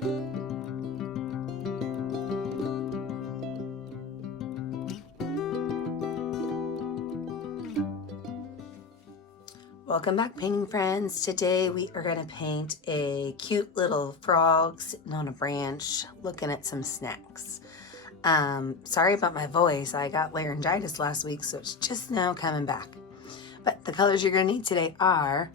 Welcome back, painting friends. Today we are going to paint a cute little frog sitting on a branch looking at some snacks. Sorry about my voice. I got laryngitis last week, so it's just now coming back. But the colors you're going to need today are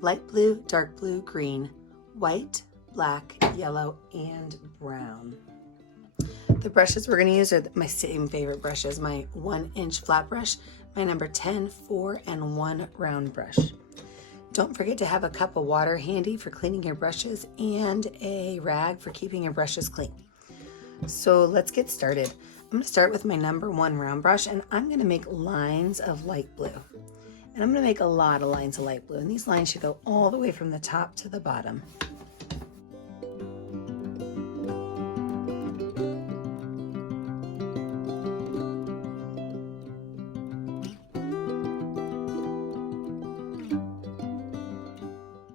light blue, dark blue, green, white, black, yellow, and brown. The brushes we're going to use are my same favorite brushes, my 1-inch flat brush, my number 10, 4, and 1 round brush. Don't forget to have a cup of water handy for cleaning your brushes and a rag for keeping your brushes clean. So let's get started. I'm going to start with my number 1 round brush, and I'm going to make lines of light blue. And I'm going to make a lot of lines of light blue, and these lines should go all the way from the top to the bottom.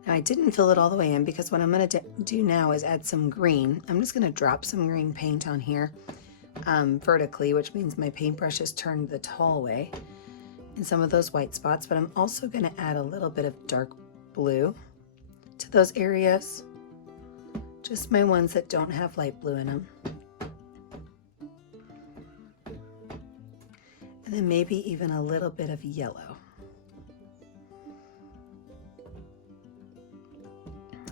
Now I didn't fill it all the way in because what I'm going to do now is add some green. I'm just going to drop some green paint on here vertically, which means my paintbrush is turned the tall way in some of those white spots, but I'm also going to add a little bit of dark blue to those areas, just my ones that don't have light blue in them. And then maybe even a little bit of yellow.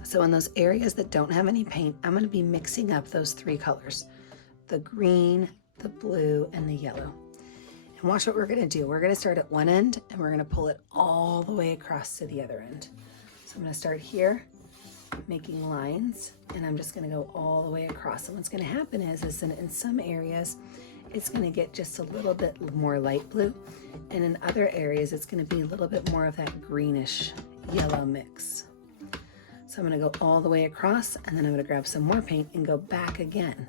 So in those areas that don't have any paint, I'm going to be mixing up those 3 colors, the green, the blue, and the yellow. And watch what we're going to do. We're going to start at one end and we're going to pull it all the way across to the other end. So I'm going to start here making lines, and I'm just going to go all the way across. And what's going to happen is in some areas, it's going to get just a little bit more light blue. And in other areas, it's going to be a little bit more of that greenish yellow mix. So I'm going to go all the way across, and then I'm going to grab some more paint and go back again.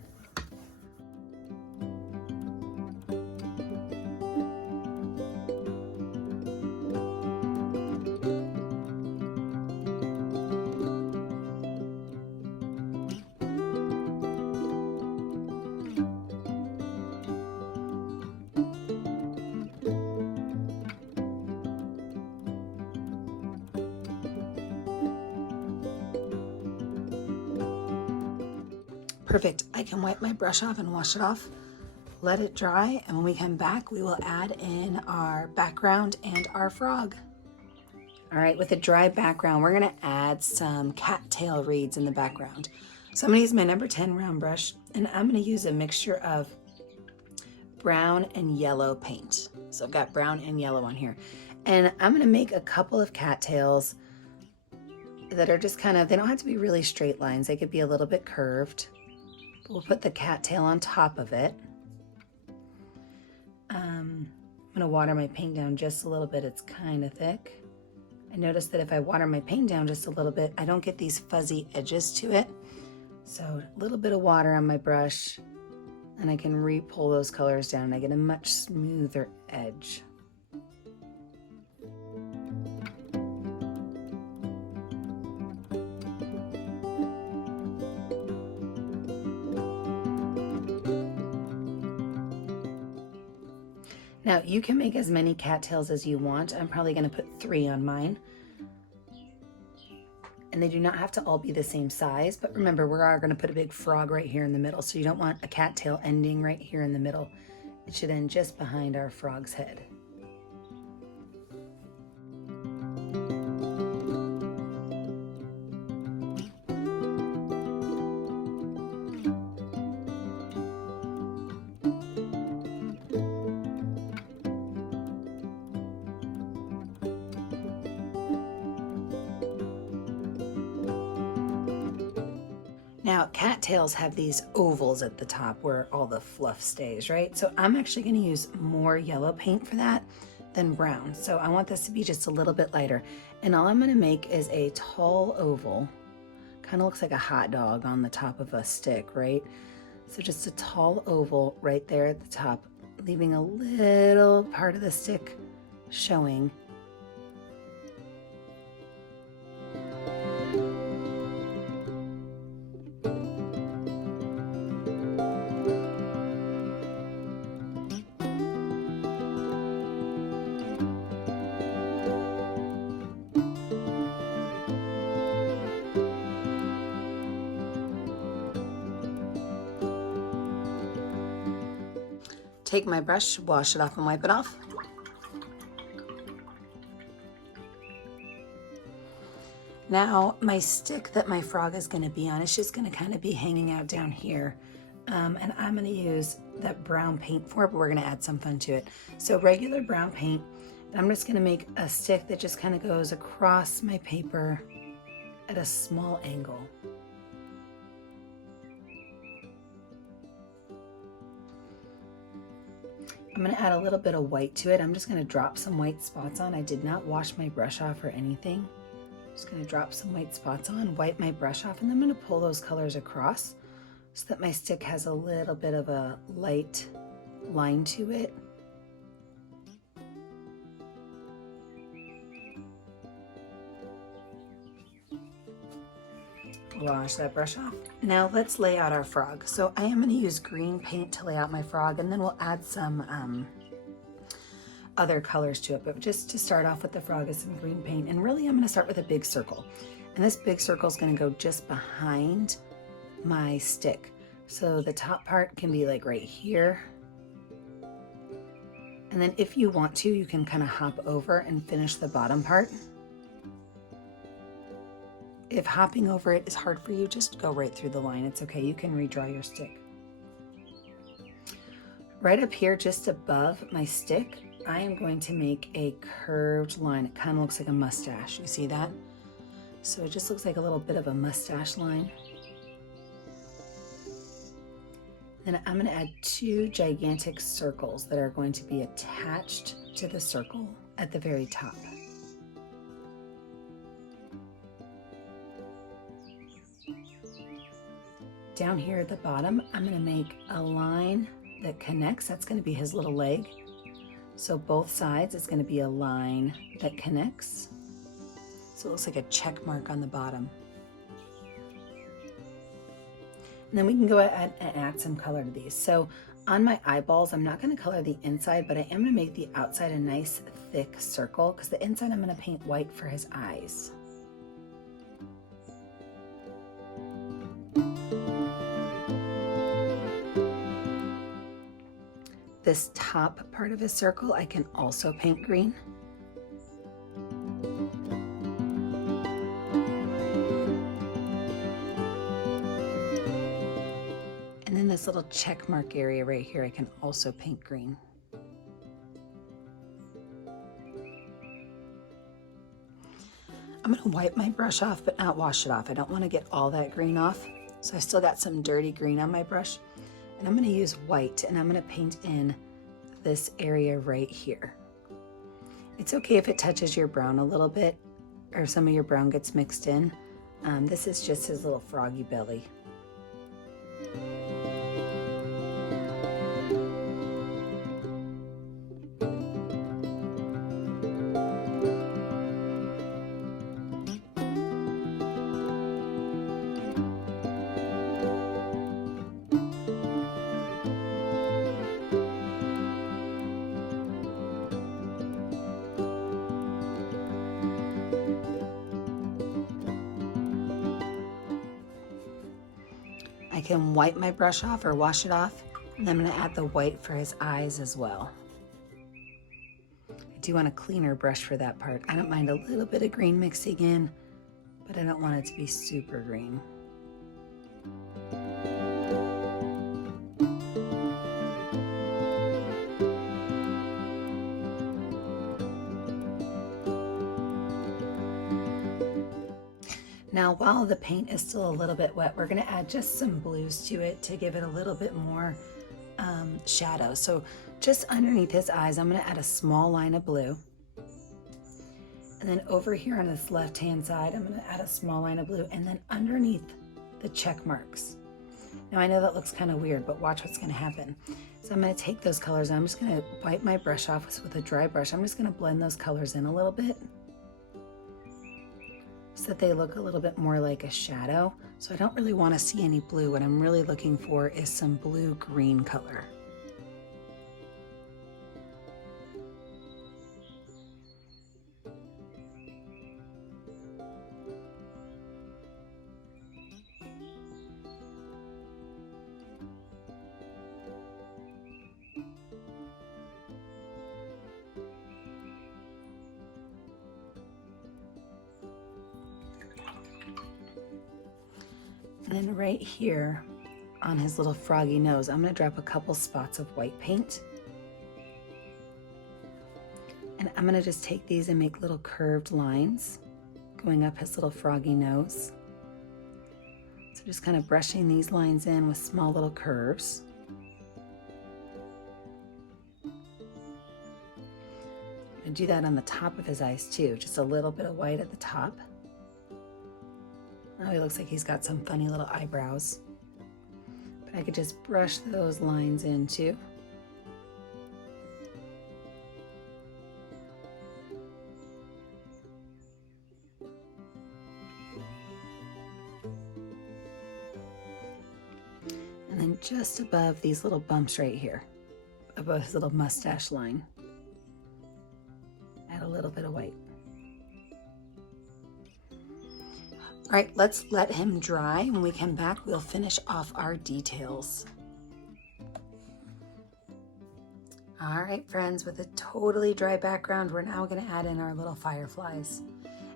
Perfect. I can wipe my brush off and wash it off, let it dry, and when we come back, we will add in our background and our frog. All right, with a dry background, we're gonna add some cattail reeds in the background. So I'm gonna use my number 10 round brush, and I'm gonna use a mixture of brown and yellow paint. So I've got brown and yellow on here. And I'm gonna make a couple of cattails that are just kind of, they don't have to be really straight lines. They could be a little bit curved. We'll put the cattail on top of it. I'm gonna water my paint down just a little bit. It's kind of thick. I noticed that if I water my paint down just a little bit, I don't get these fuzzy edges to it. So a little bit of water on my brush, and I can re-pull those colors down, and I get a much smoother edge. Now you can make as many cattails as you want. I'm probably going to put 3 on mine. And they do not have to all be the same size, but remember, we are going to put a big frog right here in the middle, so you don't want a cattail ending right here in the middle. It should end just behind our frog's head. Now, cattails have these ovals at the top where all the fluff stays, right? So I'm actually going to use more yellow paint for that than brown. So I want this to be just a little bit lighter. And all I'm going to make is a tall oval. Kind of looks like a hot dog on the top of a stick, right? So just a tall oval right there at the top, leaving a little part of the stick showing. take my brush, wash it off and wipe it off. Now my stick that my frog is going to be on is just going to kind of be hanging out down here. And I'm going to use that brown paint for it, but we're going to add some fun to it. So regular brown paint, and I'm just going to make a stick that just kind of goes across my paper at a small angle. I'm going to add a little bit of white to it. I'm just going to drop some white spots on. I did not wash my brush off or anything. Just going to drop some white spots on, wipe my brush off, and then I'm going to pull those colors across so that my stick has a little bit of a light line to it. Wash that brush off. Now let's lay out our frog. So I am going to use green paint to lay out my frog, and then we'll add some other colors to it. But just to start off with the frog is some green paint, and really I'm going to start with a big circle. And this big circle is going to go just behind my stick. So the top part can be like right here. And then if you want to, you can kind of hop over and finish the bottom part. If hopping over it is hard for you, just go right through the line. It's okay, you can redraw your stick. Right up here, just above my stick, I am going to make a curved line. It kind of looks like a mustache, you see that? So it just looks like a little bit of a mustache line. Then I'm going to add 2 gigantic circles that are going to be attached to the circle at the very top. Down here at the bottom, I'm going to make a line that connects. That's going to be his little leg. So both sides, it's going to be a line that connects. So it looks like a check mark on the bottom. And then we can go ahead and add some color to these. So on my eyeballs, I'm not going to color the inside, but I am going to make the outside a nice thick circle, because the inside I'm going to paint white for his eyes. This top part of his circle, I can also paint green. And then this little check mark area right here, I can also paint green. I'm going to wipe my brush off, but not wash it off. I don't want to get all that green off. So I still got some dirty green on my brush. And I'm going to use white, and I'm going to paint in this area right here. It's okay if it touches your brown a little bit, or some of your brown gets mixed in. This is just his little froggy belly. I can wipe my brush off or wash it off, and I'm going to add the white for his eyes as well. I do want a cleaner brush for that part. I don't mind a little bit of green mixing in, but I don't want it to be super green. Now, while the paint is still a little bit wet, we're going to add just some blues to it to give it a little bit more shadow. So just underneath his eyes, I'm going to add a small line of blue. And then over here on this left-hand side, I'm going to add a small line of blue. And then underneath the check marks. Now, I know that looks kind of weird, but watch what's going to happen. So I'm going to take those colors, and I'm just going to wipe my brush off with a dry brush. I'm just going to blend those colors in a little bit, so that they look a little bit more like a shadow. So I don't really want to see any blue. What I'm really looking for is some blue-green color. And then right here on his little froggy nose, I'm going to drop a couple spots of white paint. And I'm going to just take these and make little curved lines going up his little froggy nose. So just kind of brushing these lines in with small little curves. And do that on the top of his eyes too, just a little bit of white at the top. Oh, he looks like he's got some funny little eyebrows. But I could just brush those lines in too. And then just above these little bumps right here, above his little mustache line, add a little bit of white. All right, let's let him dry. When we come back, we'll finish off our details. All right, friends, with a totally dry background, we're now gonna add in our little fireflies.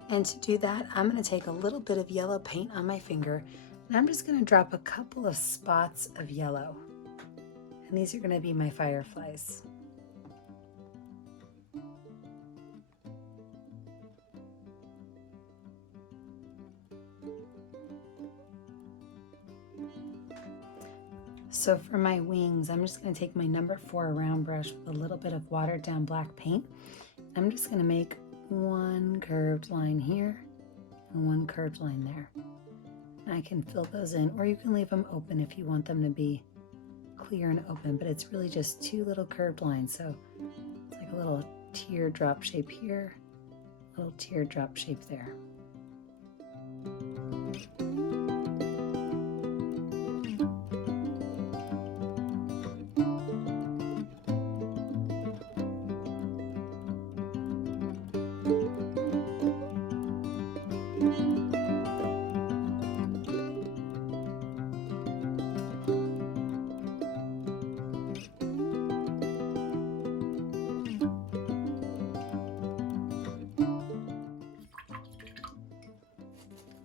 And to do that, I'm gonna take a little bit of yellow paint on my finger, and I'm just gonna drop a couple of spots of yellow. And these are gonna be my fireflies. So for my wings, I'm just going to take my number 4 round brush with a little bit of watered down black paint. I'm just going to make one curved line here and one curved line there. And I can fill those in, or you can leave them open if you want them to be clear and open, but it's really just 2 little curved lines. So it's like a little teardrop shape here, a little teardrop shape there.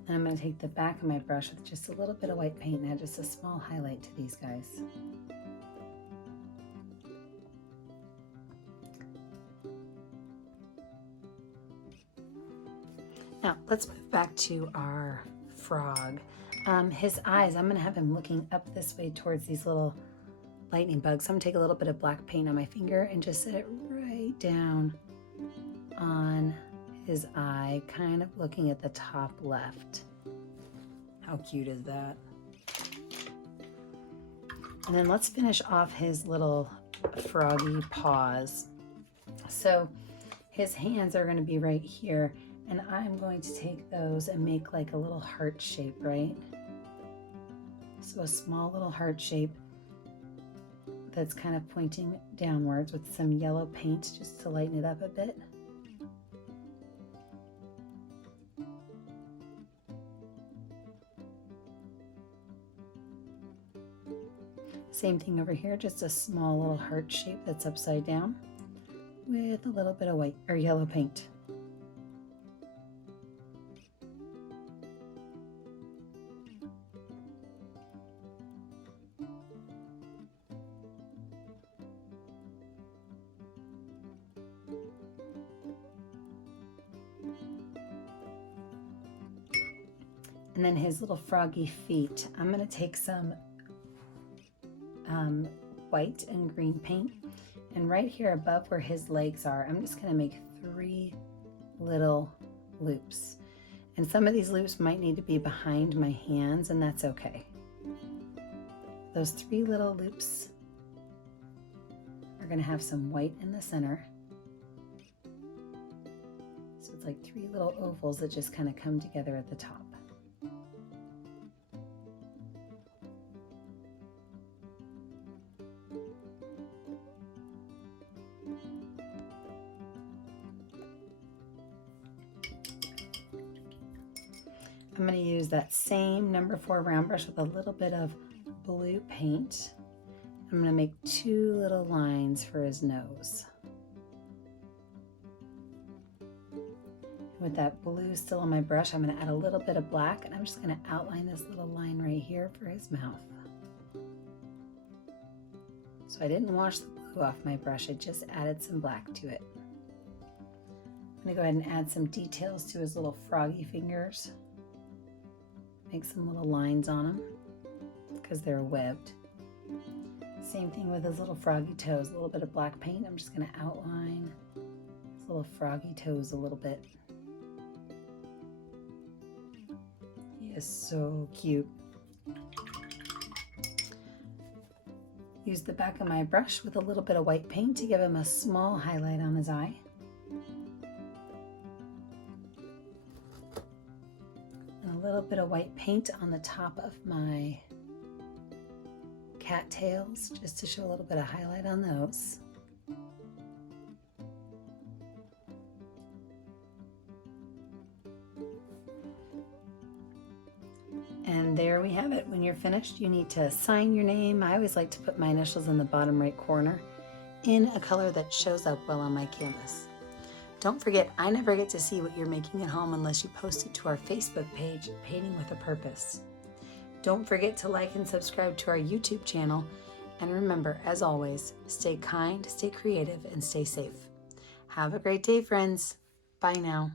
And I'm going to take the back of my brush with just a little bit of white paint and add just a small highlight to these guys. Now let's move back to our frog. His eyes, I'm going to have him looking up this way towards these little lightning bugs. So I'm going to take a little bit of black paint on my finger and just set it right down on his eye, kind of looking at the top left. How cute is that? And then let's finish off his little froggy paws. So his hands are going to be right here, and I'm going to take those and make like a little heart shape, right? So a small little heart shape that's kind of pointing downwards with some yellow paint just to lighten it up a bit. Same thing over here, just a small little heart shape that's upside down with a little bit of white or yellow paint. And then his little froggy feet, I'm going to take some white and green paint, and right here above where his legs are, I'm just going to make 3 little loops. And some of these loops might need to be behind my hands, and that's okay. Those 3 little loops are going to have some white in the center. So it's like 3 little ovals that just kind of come together at the top. I'm going to use that same number 4 round brush with a little bit of blue paint. I'm going to make 2 little lines for his nose. With that blue still on my brush, I'm going to add a little bit of black, and I'm just going to outline this little line right here for his mouth. So I didn't wash the blue off my brush, I just added some black to it. I'm going to go ahead and add some details to his little froggy fingers. Make some little lines on them because they're webbed. Same thing with his little froggy toes, a little bit of black paint. I'm just going to outline his little froggy toes a little bit. He is so cute. Use the back of my brush with a little bit of white paint to give him a small highlight on his eye. And a little bit of white paint on the top of my cattails, just to show a little bit of highlight on those. And there we have it. When you're finished, you need to sign your name. I always like to put my initials in the bottom right corner in a color that shows up well on my canvas. Don't forget, I never get to see what you're making at home unless you post it to our Facebook page, Painting with a Purpose. Don't forget to like and subscribe to our YouTube channel. And remember, as always, stay kind, stay creative, and stay safe. Have a great day, friends. Bye now.